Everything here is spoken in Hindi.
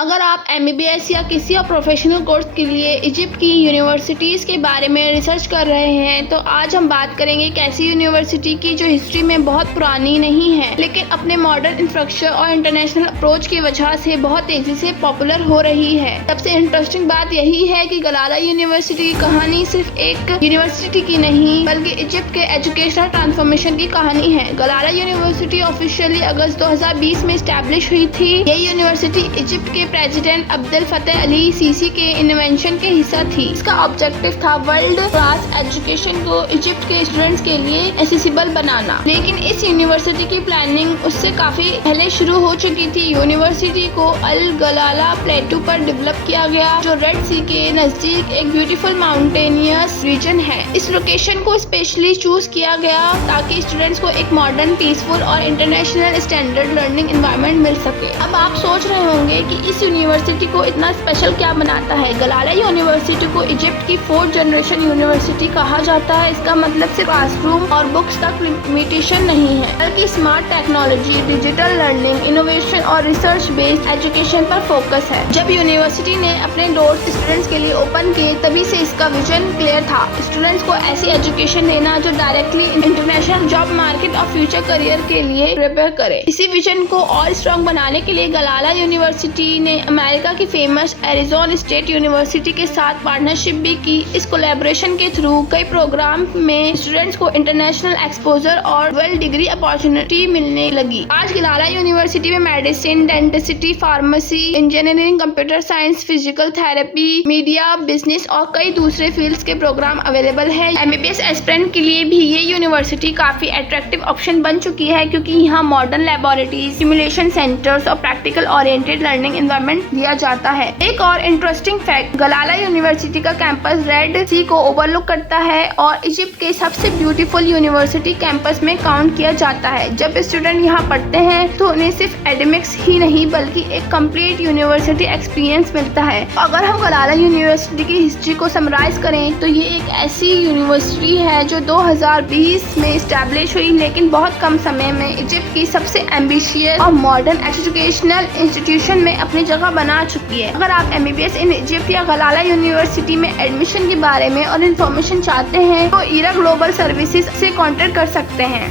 अगर आप एमबीबीएस या किसी और प्रोफेशनल कोर्स के लिए इजिप्ट की यूनिवर्सिटीज़ के बारे में रिसर्च कर रहे हैं तो आज हम बात करेंगे एक ऐसी यूनिवर्सिटी की जो हिस्ट्री में बहुत पुरानी नहीं है लेकिन अपने मॉडर्न इंफ्रास्ट्रक्चर और इंटरनेशनल अप्रोच की वजह से बहुत तेजी से पॉपुलर हो रही है। सबसे इंटरेस्टिंग बात यही है कि गलाला यूनिवर्सिटी की कहानी सिर्फ एक यूनिवर्सिटी की नहीं बल्कि इजिप्ट के एजुकेशनल ट्रांसफॉर्मेशन की कहानी है। गलाला यूनिवर्सिटी ऑफिशियली अगस्त 2020 में स्टैब्लिश हुई थी। ये यूनिवर्सिटी इजिप्ट के president Abdel Fateh Ali CC के इन्वेंशन के हिस्सा थी। इसका ऑब्जेक्टिव था वर्ल्ड क्लास एजुकेशन को इजिप्ट के स्टूडेंट्स के लिए एक्सेसिबल बनाना। लेकिन इस यूनिवर्सिटी की प्लानिंग उससे काफी पहले शुरू हो चुकी थी। यूनिवर्सिटी को अल गलाला प्लेटू पर डेवलप किया गया जो रेड सी के नजदीक एक ब्यूटीफुल माउंटेनियस रीजन है। इस लोकेशन को स्पेशली चूज किया गया ताकि स्टूडेंट्स को एक मॉडर्न, पीसफुल और इंटरनेशनल स्टैंडर्ड लर्निंग एनवायरनमेंट मिल सके। अब आप सोच रहे होंगे कि इस यूनिवर्सिटी को इतना स्पेशल क्या बनाता है। गलाला यूनिवर्सिटी को इजिप्ट की 4th जनरेशन यूनिवर्सिटी कहा जाता है। इसका मतलब सिर्फ क्लासरूम और बुक्स तक लिमिटेशन नहीं है बल्कि smart technology, digital learning, innovation और रिसर्च बेस्ड एजुकेशन पर फोकस है। जब यूनिवर्सिटी ने अपने डोर्स स्टूडेंट्स के लिए ओपन किए तभी से इसका विजन क्लियर था, स्टूडेंट्स को ऐसी एजुकेशन देना जो डायरेक्टली इंटरनेशनल जॉब मार्केट और फ्यूचर करियर के लिए प्रिपेयर करे। इसी विजन को और स्ट्रॉन्ग बनाने के लिए गलाला यूनिवर्सिटी ने अमेरिका की फेमस एरिजोना स्टेट यूनिवर्सिटी के साथ पार्टनरशिप भी की। इस कोलैबोरेशन के थ्रू कई प्रोग्राम में स्टूडेंट्स को इंटरनेशनल एक्सपोजर और वर्ल्ड डिग्री अपॉर्चुनिटी मिलने लगी। आज गलाला यूनिवर्सिटी में medicine, dentistry, pharmacy, engineering, computer science, physical therapy, media, business और कई दूसरे फील्ड्स के प्रोग्राम अवेलेबल है। एमबीबीएस एस्पिरेंट के लिए भी ये यूनिवर्सिटी काफी अट्रैक्टिव ऑप्शन बन चुकी है क्योंकि यहाँ मॉडर्न लैबोरेटरीज, सिमुलेशन सेंटर्स और प्रैक्टिकल ओरिएंटेड लर्निंग एनवायरनमेंट दिया जाता है। एक और इंटरेस्टिंग फैक्ट, गलाला यूनिवर्सिटी का कैंपस रेड सी को ओवरलुक करता है और इजिप्ट के सबसे ब्यूटीफुल यूनिवर्सिटी कैंपस में काउंट किया जाता है। जब स्टूडेंट यहाँ पढ़ते हैं तो उन्हें सिर्फ एकेडमिक्स ही नहीं बल्कि एक कंप्लीट यूनिवर्सिटी एक्सपीरियंस मिलता है। अगर हम गलाला यूनिवर्सिटी की हिस्ट्री को समराइज करें तो ये एक ऐसी यूनिवर्सिटी है जो 2020 में स्टैब्लिश हुई लेकिन बहुत कम समय में इजिप्ट की सबसे एम्बिशियस और मॉडर्न एजुकेशनल इंस्टीट्यूशन में अपनी जगह बना चुकी है। अगर आप एमबीबीएस इन इजिप्ट या गलाला यूनिवर्सिटी में एडमिशन के बारे में और इन्फॉर्मेशन चाहते हैं तो ईरा ग्लोबल सर्विसेज से कॉन्टेक्ट कर सकते हैं।